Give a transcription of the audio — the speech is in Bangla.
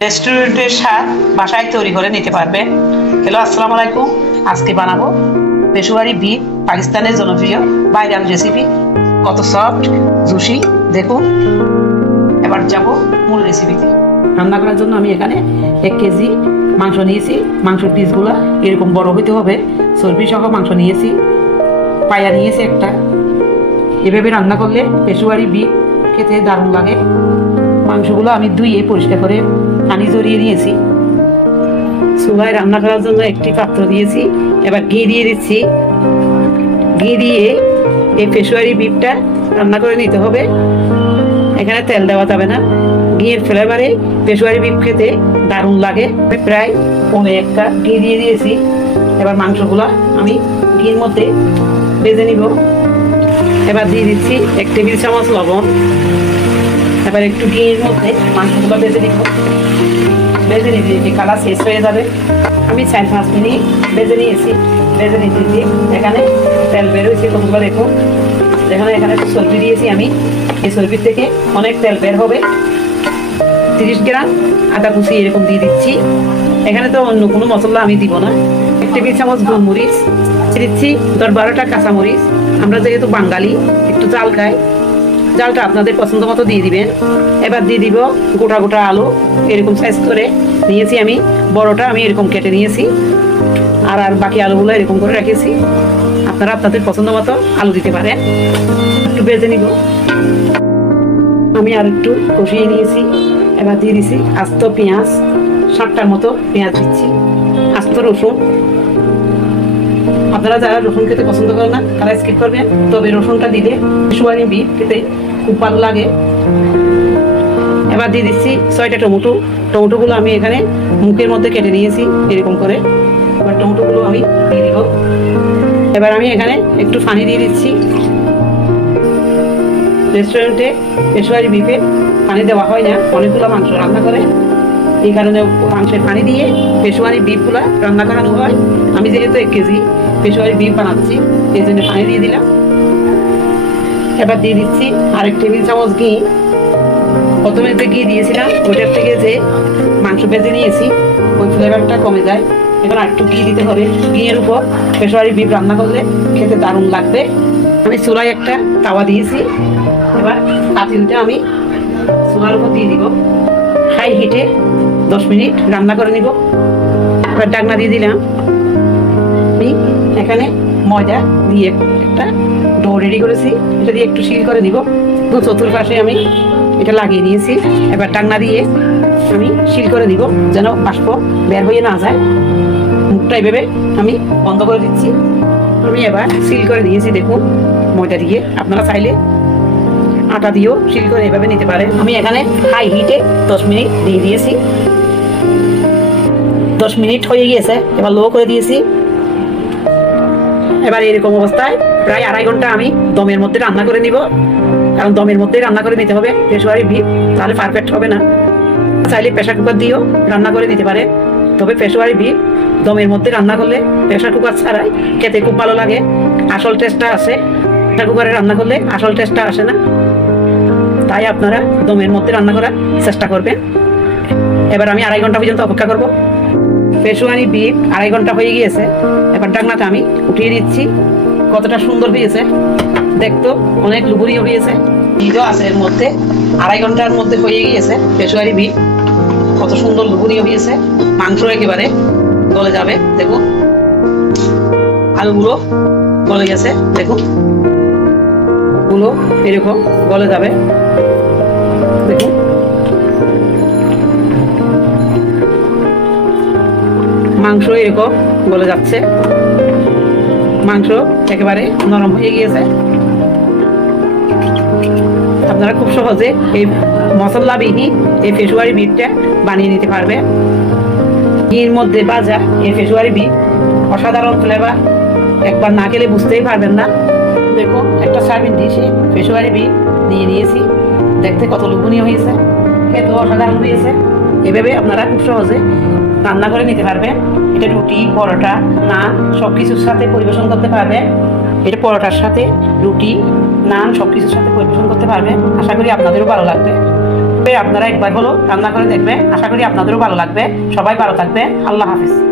রেস্টুরেন্টের স্বাদ বাসায় তৈরি করে নিতে পারবে। হ্যালো, আসসালামু আলাইকুম। আজকে বানাবো পেশোয়ারি বিফ, পাকিস্তানের জনপ্রিয় ভাইরাল রেসিপি। কত সফট, জুসি দেখুন। এবার যাব মূল রেসিপিতে। রান্না করার জন্য আমি এখানে 1 কেজি মাংস নিয়েছি। মাংসের পিসগুলো এরকম বড় হইতে হবে। চর্বি সহ মাংস নিয়েছি, পায়া নিয়েছি একটা। এভাবে রান্না করলে পেশোয়ারি বিফ খেতে দারুণ লাগে। মাংসগুলো আমি ধুয়ে পরিষ্কার করে পানি জড়িয়ে নিয়েছি। চুলায় রান্না করার জন্য একটি পাত্র দিয়েছি। এবার ঘি দিয়ে দিচ্ছি। ঘি দিয়ে এই পেশোয়ারি বিফটা রান্না করে নিতে হবে। এখানে তেল দেওয়া যাবে না। ঘিয়ের ফ্লেভারে পেশোয়ারি বিফ খেতে দারুণ লাগে। প্রায় 1 কাপ ঘি দিয়ে দিয়েছি। এবার মাংসগুলো আমি ঘির মধ্যে ভেজে নিব। এবার দিয়ে দিচ্ছি 1 টেবিল চামচ লবণ। এবার একটু ঘিয়ের মধ্যে মাংসগুলো ভেজে নিব। ভেজে নিতে দিতে কালার শেষ হয়ে যাবে। আমি 4-5 মিনিট ভেজে নিয়েছি। ভেজে নিতে দিয়ে এখানে তেল বেরোয়েছে কতগুলো দেখুন। এখানে চর্বি দিয়েছি আমি। এই চর্বির থেকে অনেক তেল বের হবে। 30 গ্রাম আদা কুচি এরকম দিয়ে দিচ্ছি। এখানে তো অন্য কোনো মশলা আমি দিব না। 1 টেবিল চামচ গোলমরিচ দিচ্ছি। 10-12টা কাঁচামরিচ। আমরা যেহেতু বাঙালি একটু জাল খাই, জালটা আপনাদের পছন্দ মতো দিয়ে দিবেন। এবার দিয়ে দিব গোটা গোটা আলু। এরকম সাইজ করে নিয়েছি আমি। বড়টা আমি এরকম কেটে নিয়েছি। আর বাকি আলুগুলো এরকম করে রেখেছি। আপনারা আপনাদের পছন্দ মতো আলু দিতে পারেন। একটু ভেজে নিব। আমি আর একটু কষিয়ে নিয়েছি। এবার দিয়ে দিছি আস্ত পেঁয়াজ। 7টার মতো পেঁয়াজ দিচ্ছি। আস্ত রসুন। আপনারা যারা রসুন খেতে পছন্দ করেন না তারা স্কিপ করবেন। তবে রসুনটা দিলে পেশোয়ারি বিফ খেতে খুব ভালো লাগে। এবার দিয়ে দিচ্ছি 6টা টমেটো। টমেটোগুলো আমি এখানে মুখের মধ্যে কেটে নিয়েছি এরকম করে। এবার টমেটোগুলো আমি দিয়ে দিব। এবার আমি এখানে একটু পানি দিয়ে দিচ্ছি। রেস্টুরেন্টে পেশোয়ারি বিফে পানি দেওয়া হয় না, অনেকগুলো মাংস রান্না করে। এই কারণে মাংসের পানি দিয়ে পেশোয়ারি বিফগুলো রান্না করানো হয়। আমি যেহেতু 1 কেজি পেশোয়ারি বিফ বানাচ্ছি, এই জন্য পানি দিয়ে দিলাম। এবার দিয়ে দিচ্ছি আর 1 টেবিল চামচ ঘি। প্রথমে যে ঘি দিয়েছিলাম ওইটার থেকে যে মাংস ভেজে নিয়েছি ওই ফ্লেভারটা কমে যায়। এবার একটু ঘি দিতে হবে। ঘিয়ের উপর পেশোয়ারি বিফ রান্না করলে খেতে দারুণ লাগবে। আমি চুলায় একটা তাওয়া দিয়েছি। এবার পাতিলটা আমি চুলার উপর দিয়ে দিব। হাই হিটে 10 মিনিট রান্না করে নিব। এবার ঢাকনা দিয়ে দিলাম। আমি এখানে ময়দা দিয়ে একটা ডো রেডি করেছি। এটা দিয়ে একটু শিল করে নিব। চতুর্পাশে আমি এটা লাগিয়ে দিয়েছি। এবার ঢাকনা দিয়ে আমি শিল করে দিব যেন বাষ্প বের হয়ে না যায়। মুখটা এভাবে আমি বন্ধ করে দিচ্ছি। আমি এবার সিল করে দিয়েছি দেখুন ময়দা দিয়ে। আপনারা চাইলে আটা দিয়েও সিল করে এভাবে নিতে পারেন। আমি এখানে হাই হিটে 10 মিনিট দিয়ে দিয়েছি। 10 মিনিট হয়ে গিয়েছে। এবার লো করে দিয়েছি। এবার এরকম অবস্থায় প্রায় 2.5 ঘন্টা আমি দমের মধ্যে রান্না করে নিব। কারণ দমের মধ্যে রান্না করে নিতে হবে পেশোয়ারি বিফ, তাহলে পারফেক্ট হবে না। চাইলে প্রেশার কুকার দিয়েও রান্না করে নিতে পারে। তবে পেশোয়ারি বিফ দমের মধ্যে রান্না করলে প্রেশার কুকার ছাড়াই খেতে খুব ভালো লাগে। আসল টেস্টটা আসে। প্রেশার কুকারে রান্না করলে আসল টেস্টটা আসে না। তাই আপনারা দমের মধ্যে রান্না করার চেষ্টা করবেন। এবার আমি 2.5 ঘন্টা পর্যন্ত অপেক্ষা করব। পেশোয়ারি বিফ 2.5 ঘন্টা হয়ে গিয়েছে। এবার ঢাকনাটা আমি উঠিয়ে দিচ্ছি। কতটা সুন্দর হয়েছে দেখতো, অনেক লুবুরিও হয়েছে। ভিজও আছে এর মধ্যে। 2.5 ঘন্টার মধ্যে হয়ে গিয়েছে পেশোয়ারি বিফ। কত সুন্দর লুবুরিও হয়েছে। মাংস একেবারে গলে যাবে দেখুন। আলুগুলো গলে গেছে দেখুন। গুলো এরকম গলে যাবে দেখুন। মাংস এরকম গলে যাচ্ছে। মাংস একেবারে নরম হয়ে গিয়েছে। আপনারা খুব সহজে এই মশলাবিহীন এই পেশোয়ারি বিফটা বানিয়ে নিতে পারবে। ঘির মধ্যে ভাজা এই পেশোয়ারি বিফ অসাধারণ ফ্লেভার। একবার না খেলে বুঝতেই পারবেন না। দেখুন একটা সার্ভিং ডিশে পেশোয়ারি বিফ নিয়ে নিয়েছি। দেখতে কত লোভনীয় হয়েছে, খেতেও অসাধারণ হয়েছে। এভাবে আপনারা খুব সহজে রান্না করে নিতে পারবেন। এটা রুটি, পরোটা, নান সব কিছুর সাথে পরিবেশন করতে পারবেন। এটা পরোটার সাথে, রুটি, নান সব কিছুর সাথে পরিবেশন করতে পারবেন। আশা করি আপনাদেরও ভালো লাগবে। আপনারা একবার হলো রান্না করে দেখবেন, আশা করি আপনাদেরও ভালো লাগবে। সবাই ভালো থাকবেন, আল্লাহ হাফিজ।